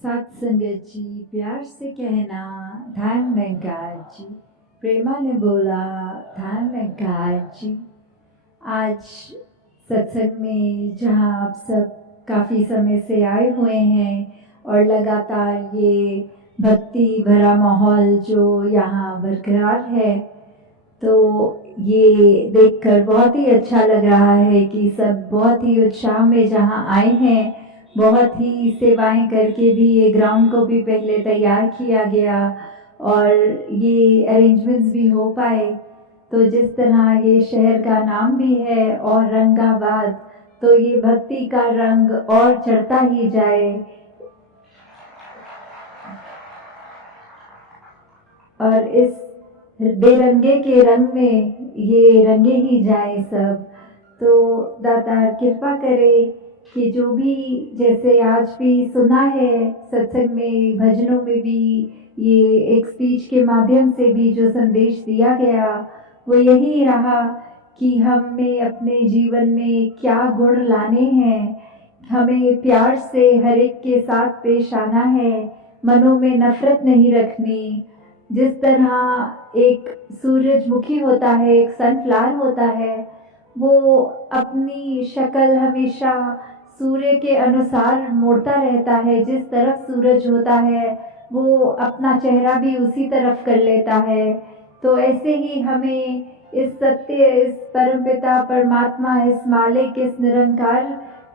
सत्संगत जी, प्यार से कहना धन निरंकार जी। प्रेमा ने बोला धन निरंकार जी। आज सत्संग में जहाँ आप सब काफ़ी समय से आए हुए हैं और लगातार ये भक्ति भरा माहौल जो यहाँ बरकरार है, तो ये देखकर बहुत ही अच्छा लग रहा है कि सब बहुत ही उत्साह में जहाँ आए हैं, बहुत ही सेवाएं करके भी ये ग्राउंड को भी पहले तैयार किया गया और ये अरेंजमेंट्स भी हो पाए। तो जिस तरह ये शहर का नाम भी है औरंगाबाद, तो ये भक्ति का रंग और चढ़ता ही जाए और इस बेरंगे के रंग में ये रंगे ही जाए सब। तो दाता कृपा करे कि जो भी जैसे आज भी सुना है सत्संग में, भजनों में भी ये एक स्पीच के माध्यम से भी जो संदेश दिया गया वो यही रहा कि हमें अपने जीवन में क्या गुण लाने हैं। हमें प्यार से हर एक के साथ पेश आना है, मनों में नफरत नहीं रखनी। जिस तरह एक सूरजमुखी होता है, एक सनफ्लावर होता है, वो अपनी शक्ल हमेशा सूर्य के अनुसार मोड़ता रहता है। जिस तरफ सूरज होता है वो अपना चेहरा भी उसी तरफ कर लेता है। तो ऐसे ही हमें इस सत्य, इस परमपिता परमात्मा, इस मालिक, इस निरंकार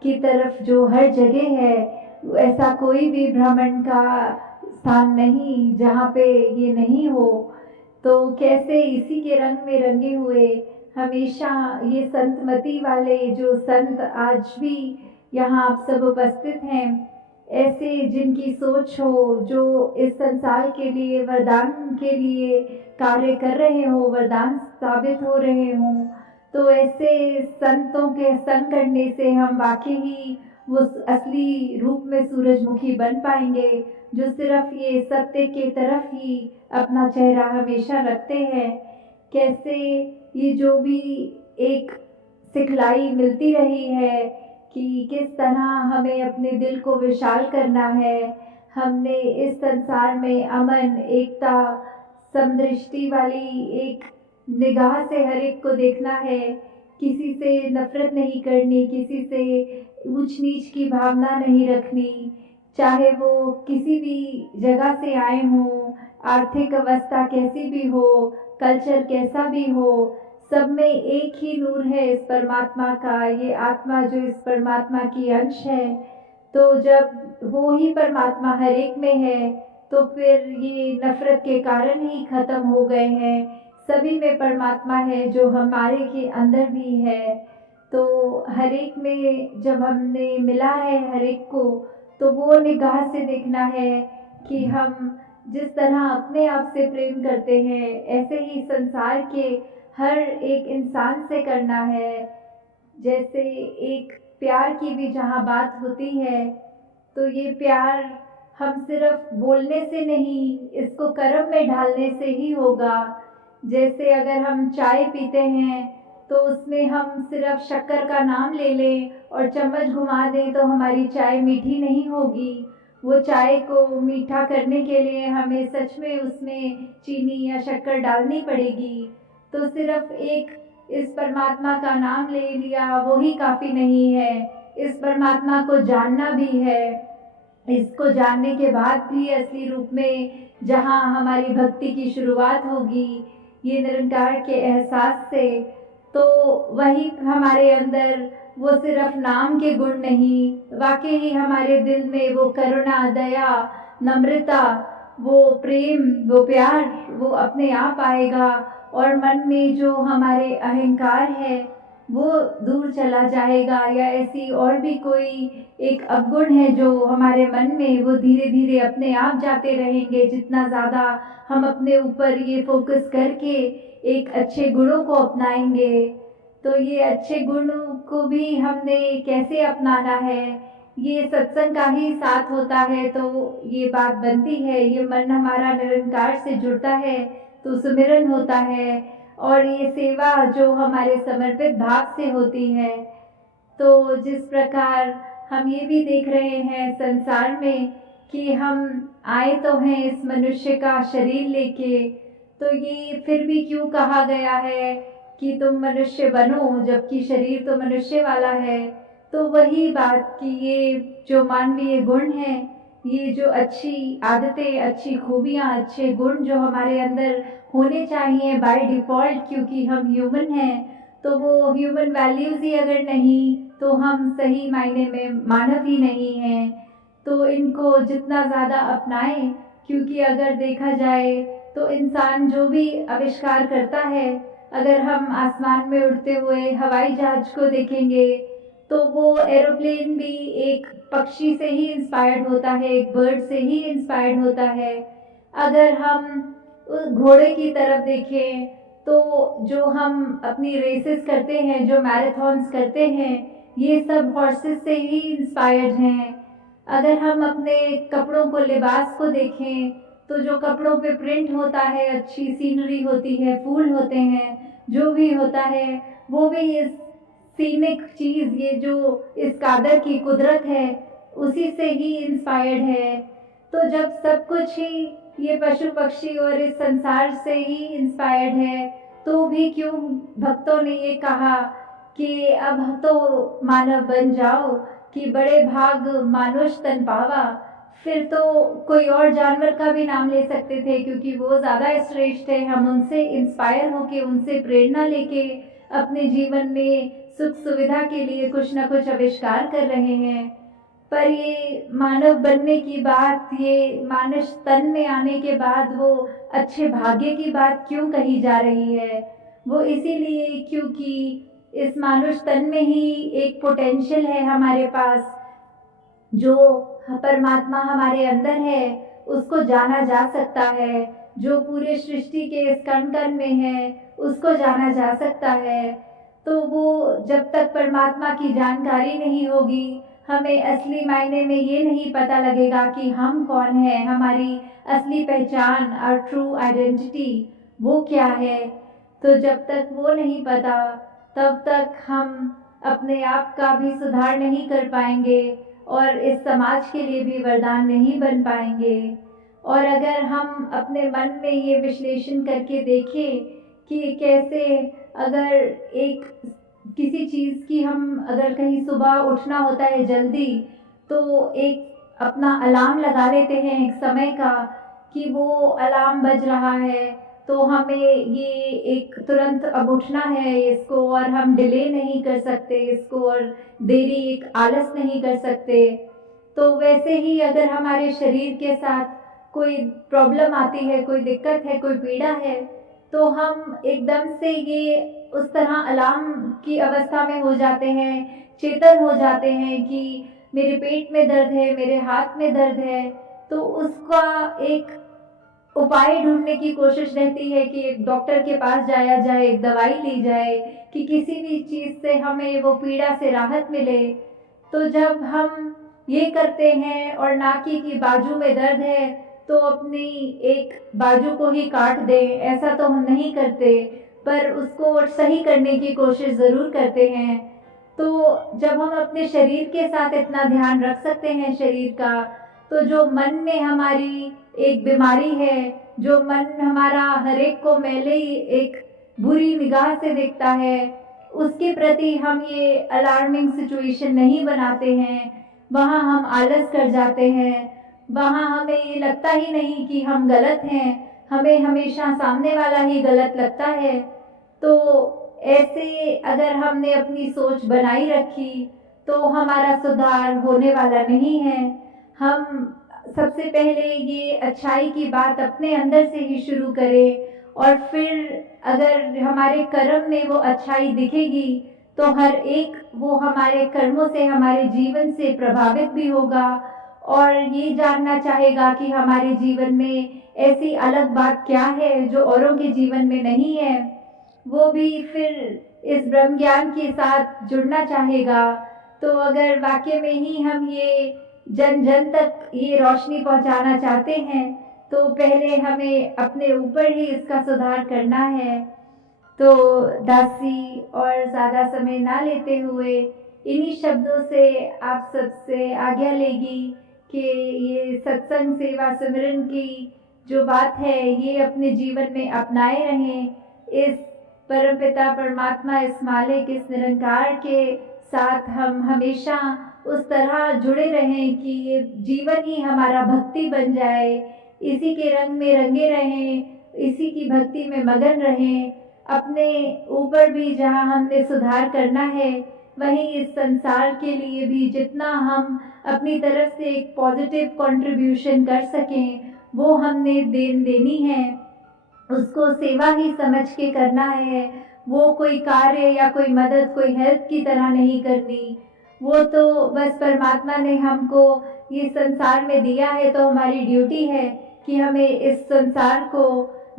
की तरफ जो हर जगह है, ऐसा कोई भी ब्रह्मांड का स्थान नहीं जहाँ पे ये नहीं हो। तो कैसे इसी के रंग में रंगे हुए हमेशा ये संतमति वाले जो संत आज भी यहाँ आप सब उपस्थित हैं, ऐसे जिनकी सोच हो, जो इस संसार के लिए वरदान के लिए कार्य कर रहे हो, वरदान साबित हो रहे हों, तो ऐसे संतों के संग करने से हम वाकई ही उस असली रूप में सूरजमुखी बन पाएंगे, जो सिर्फ ये सत्य के तरफ ही अपना चेहरा हमेशा रखते हैं। कैसे ये जो भी एक सिखलाई मिलती रही है कि किस तरह हमें अपने दिल को विशाल करना है, हमने इस संसार में अमन, एकता, समदृष्टि वाली एक निगाह से हर एक को देखना है, किसी से नफरत नहीं करनी, किसी से ऊंच नीच की भावना नहीं रखनी, चाहे वो किसी भी जगह से आए हों, आर्थिक अवस्था कैसी भी हो, कल्चर कैसा भी हो, सब में एक ही नूर है इस परमात्मा का। ये आत्मा जो इस परमात्मा की अंश है, तो जब वो ही परमात्मा हर एक में है तो फिर ये नफरत के कारण ही खत्म हो गए हैं। सभी में परमात्मा है जो हमारे के अंदर भी है। तो हर एक में जब हमने मिला है हर एक को, तो वो निगाह से देखना है कि हम जिस तरह अपने आप से प्रेम करते हैं, ऐसे ही संसार के हर एक इंसान से करना है। जैसे एक प्यार की भी जहाँ बात होती है, तो ये प्यार हम सिर्फ बोलने से नहीं, इसको कर्म में ढालने से ही होगा। जैसे अगर हम चाय पीते हैं तो उसमें हम सिर्फ शक्कर का नाम ले लें और चम्मच घुमा दें तो हमारी चाय मीठी नहीं होगी। वो चाय को मीठा करने के लिए हमें सच में उसमें चीनी या शक्कर डालनी पड़ेगी। तो सिर्फ एक इस परमात्मा का नाम ले लिया वो ही काफ़ी नहीं है, इस परमात्मा को जानना भी है। इसको जानने के बाद भी असली रूप में जहाँ हमारी भक्ति की शुरुआत होगी, ये निरंकार के एहसास से, तो वही हमारे अंदर वो सिर्फ नाम के गुण नहीं, वाकई ही हमारे दिल में वो करुणा, दया, नम्रता, वो प्रेम, वो प्यार, वो अपने आप आएगा और मन में जो हमारे अहंकार है वो दूर चला जाएगा, या ऐसी और भी कोई एक अवगुण है जो हमारे मन में, वो धीरे धीरे अपने आप जाते रहेंगे। जितना ज़्यादा हम अपने ऊपर ये फोकस करके एक अच्छे गुणों को अपनाएंगे, तो ये अच्छे गुणों को भी हमने कैसे अपनाना है, ये सत्संग का ही साथ होता है तो ये बात बनती है। ये मन हमारा निरंकार से जुड़ता है तो सुमिरन होता है, और ये सेवा जो हमारे समर्पित भाव से होती है। तो जिस प्रकार हम ये भी देख रहे हैं संसार में कि हम आए तो हैं इस मनुष्य का शरीर लेके, तो ये फिर भी क्यों कहा गया है कि तुम मनुष्य बनो, जबकि शरीर तो मनुष्य वाला है। तो वही बात कि ये जो मानवीय गुण हैं, ये जो अच्छी आदतें, अच्छी खूबियाँ, अच्छे गुण जो हमारे अंदर होने चाहिए बाय डिफ़ॉल्ट, क्योंकि हम ह्यूमन हैं, तो वो ह्यूमन वैल्यूज़ ही अगर नहीं, तो हम सही मायने में मानव ही नहीं हैं। तो इनको जितना ज़्यादा अपनाएं, क्योंकि अगर देखा जाए तो इंसान जो भी आविष्कार करता है, अगर हम आसमान में उड़ते हुए हवाई जहाज को देखेंगे, तो वो एरोप्लेन भी एक पक्षी से ही इंस्पायर्ड होता है, एक बर्ड से ही इंस्पायर्ड होता है। अगर हम घोड़े की तरफ देखें, तो जो हम अपनी रेसेस करते हैं, जो मैराथन्स करते हैं, ये सब हॉर्सेस से ही इंस्पायर्ड हैं। अगर हम अपने कपड़ों को, लिबास को देखें, तो जो कपड़ों पे प्रिंट होता है, अच्छी सीनरी होती है, फूल होते हैं, जो भी होता है, वो भी इस सीनिक चीज़, ये जो इस कादर की कुदरत है, उसी से ही इंस्पायर्ड है। तो जब सब कुछ ही ये पशु पक्षी और इस संसार से ही इंस्पायर्ड है, तो भी क्यों भक्तों ने ये कहा कि अब तो मानव बन जाओ, कि बड़े भाग मानुष तन पावा। फिर तो कोई और जानवर का भी नाम ले सकते थे, क्योंकि वो ज़्यादा श्रेष्ठ है। हम उनसे इंस्पायर होके, उनसे प्रेरणा लेके अपने जीवन में सुख सुविधा के लिए कुछ ना कुछ आविष्कार कर रहे हैं। पर ये मानव बनने की बात, ये मानुष तन में आने के बाद वो अच्छे भाग्य की बात क्यों कही जा रही है? वो इसीलिए क्योंकि इस मानुष तन में ही एक पोटेंशियल है हमारे पास, जो परमात्मा हमारे अंदर है, उसको जाना जा सकता है। जो पूरे सृष्टि के इस कण कण में है, उसको जाना जा सकता है। तो वो जब तक परमात्मा की जानकारी नहीं होगी, हमें असली मायने में ये नहीं पता लगेगा कि हम कौन हैं, हमारी असली पहचान, और ट्रू आइडेंटिटी वो क्या है। तो जब तक वो नहीं पता, तब तक हम अपने आप का भी सुधार नहीं कर पाएंगे और इस समाज के लिए भी वरदान नहीं बन पाएंगे। और अगर हम अपने मन में ये विश्लेषण करके देखें कि कैसे, अगर एक किसी चीज़ की, हम अगर कहीं सुबह उठना होता है जल्दी, तो एक अपना अलार्म लगा लेते हैं एक समय का, कि वो अलार्म बज रहा है, तो हमें ये एक तुरंत अब उठना है इसको, और हम डिले नहीं कर सकते इसको, और देरी, एक आलस नहीं कर सकते। तो वैसे ही अगर हमारे शरीर के साथ कोई प्रॉब्लम आती है, कोई दिक्कत है, कोई पीड़ा है, तो हम एकदम से ये उस तरह अलार्म की अवस्था में हो जाते हैं, चेतन हो जाते हैं कि मेरे पेट में दर्द है, मेरे हाथ में दर्द है। तो उसका एक उपाय ढूंढने की कोशिश रहती है कि एक डॉक्टर के पास जाया जाए, एक दवाई ली जाए, कि किसी भी चीज़ से हमें वो पीड़ा से राहत मिले। तो जब हम ये करते हैं और नाकी की बाजू में दर्द है, तो अपनी एक बाजू को ही काट दें, ऐसा तो हम नहीं करते, पर उसको सही करने की कोशिश ज़रूर करते हैं। तो जब हम अपने शरीर के साथ इतना ध्यान रख सकते हैं शरीर का, तो जो मन में हमारी एक बीमारी है, जो मन हमारा हर एक को मैले ही एक बुरी निगाह से देखता है, उसके प्रति हम ये अलार्मिंग सिचुएशन नहीं बनाते हैं। वहाँ हम आलस कर जाते हैं, वहाँ हमें ये लगता ही नहीं कि हम गलत हैं, हमें हमेशा सामने वाला ही गलत लगता है। तो ऐसे अगर हमने अपनी सोच बनाई रखी, तो हमारा सुधार होने वाला नहीं है। हम सबसे पहले ये अच्छाई की बात अपने अंदर से ही शुरू करें, और फिर अगर हमारे कर्म में वो अच्छाई दिखेगी, तो हर एक वो हमारे कर्मों से, हमारे जीवन से प्रभावित भी होगा, और ये जानना चाहेगा कि हमारे जीवन में ऐसी अलग बात क्या है जो औरों के जीवन में नहीं है। वो भी फिर इस ब्रह्म ज्ञान के साथ जुड़ना चाहेगा। तो अगर वाकई में ही हम ये जन जन तक ये रोशनी पहुंचाना चाहते हैं, तो पहले हमें अपने ऊपर ही इसका सुधार करना है। तो दासी, और ज़्यादा समय ना लेते हुए इन्हीं शब्दों से आप सबसे आज्ञा लेगी कि ये सत्संग सेवा सिमरन की जो बात है ये अपने जीवन में अपनाए रहें। इस परमपिता परमात्मा, इस मालिक, इस निरंकार के साथ हम हमेशा उस तरह जुड़े रहें कि ये जीवन ही हमारा भक्ति बन जाए, इसी के रंग में रंगे रहें, इसी की भक्ति में मगन रहें। अपने ऊपर भी जहाँ हमने सुधार करना है, वहीं इस संसार के लिए भी जितना हम अपनी तरफ से एक पॉजिटिव कंट्रीब्यूशन कर सकें वो हमने देनी है। उसको सेवा ही समझ के करना है, वो कोई कार्य या कोई मदद, कोई हेल्प की तरह नहीं करनी। वो तो बस परमात्मा ने हमको ये संसार में दिया है, तो हमारी ड्यूटी है कि हमें इस संसार को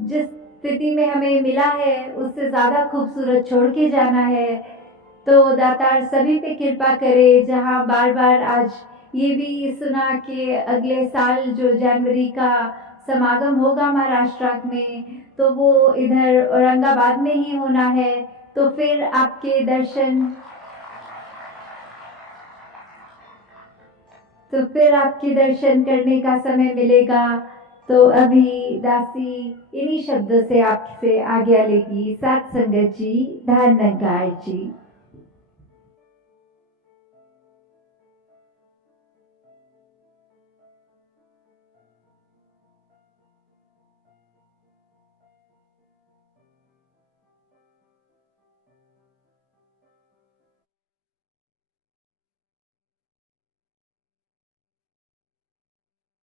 जिस स्थिति में हमें मिला है उससे ज़्यादा खूबसूरत छोड़ के जाना है। तो दातार सभी पे कृपा करे। जहाँ बार बार आज ये भी सुना कि अगले साल जो जनवरी का समागम होगा महाराष्ट्र में, तो वो इधर औरंगाबाद में ही होना है। तो फिर आपके दर्शन करने का समय मिलेगा। तो अभी दासी इन्हीं शब्दों से आपसे आज्ञा लेगी। साथ संगत जी, धन निरंकार जी।